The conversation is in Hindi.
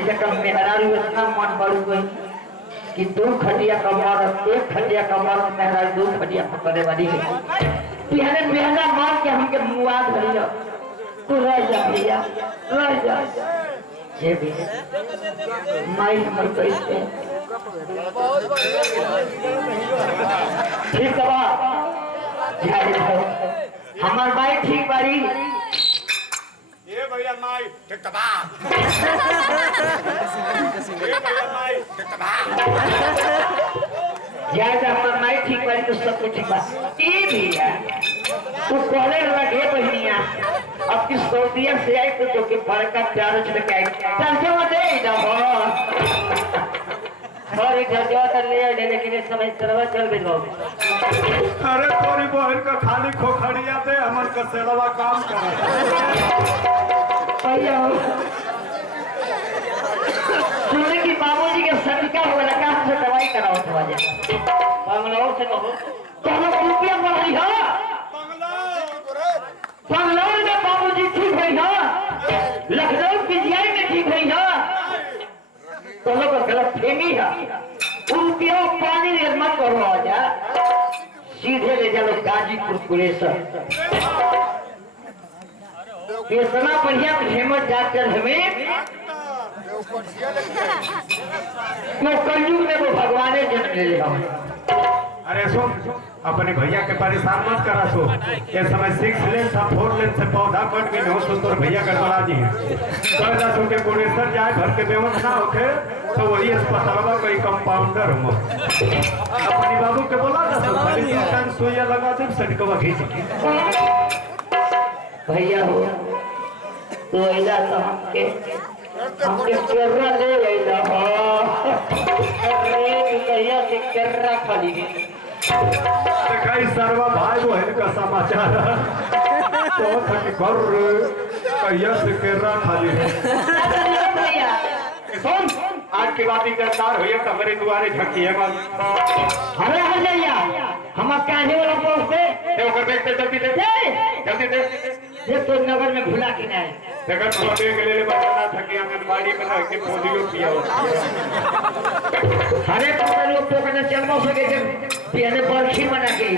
जैसे कम मेहरारू इतना मन बढ़ गई कि 2 खटिया कमर 1 खटिया कमर मेहरारू 2 खटिया पकड़े वाली है। पहले मेहरा मार के हमके मुआ धरिया तू रह जा भैया रह जा ये भी माई हमर कैसे ठीक बा हमार माई ठीक बारी ये भैया माई ठीक बा ये भैया माई ठीक बा हमार माई ठीक बारी तो सब कुछ ठीक बा ई भैया तू कॉलेज लगे बहनिया अब किस सऊदिया से आई तो जो कि बड़का प्यार से लेके आई चल दे इधर और एक जगह ले आए लेकिन इस समय सरवा चल गई बाबू। अरे तोरी बहन का खाली खोखड़िया दे हमन का सेवा काम कर भैया सुने कि बाबूजी के सदका हो लगा हमसे दवाई कराओ तो वजह बंगलौर से कहो तो हम रुपया बढ़ रही है बंगलौर में बाबूजी ठीक हुई है लखनऊ पीजीआई में ठीक हुई है तो लोग गलत फेमी है रुपया पानी में मत करो आजा सीधे ले चलो गाजीपुर पुलिस इतना बढ़िया फेमस डॉक्टर हमें वो कलयुग में वो भगवान जन्म ले लिया। अरे सुन अपने भैया के परेशान मत करा सो ये समय 6 लेन था 4 लेन से पौधा कट के हो तो भैया गड़बड़ा दी है कहला सो के कोनेसर जाए घर के व्यवस्था होके तो वही अस्पताल कोई कंपाउंडर हो अपने बाबू के बोला ना तो खाली इंसान सुइया लगा दे सटकवा खींच के भैया हो तो ऐला तो हमके कर्रा ले ऐला अरे भैया के कर्रा खाली कई सर्वा भाई बहन का समाचार तो थक कर कहिया से कर्रा खाली भैया सुन आज की बात गिरफ्तार हुई कमरे दुआरे झटकिएगा अरे आ जाइया हम कहने वाला पोस्ट दे जल्दी दे ये तो नगर में भुला के नहीं जगह तो ले बचाना था कि आंगनबाड़ी में रह के पोलियो पिया अरे लोग तो कहना चल सके पहले बर्फी बना के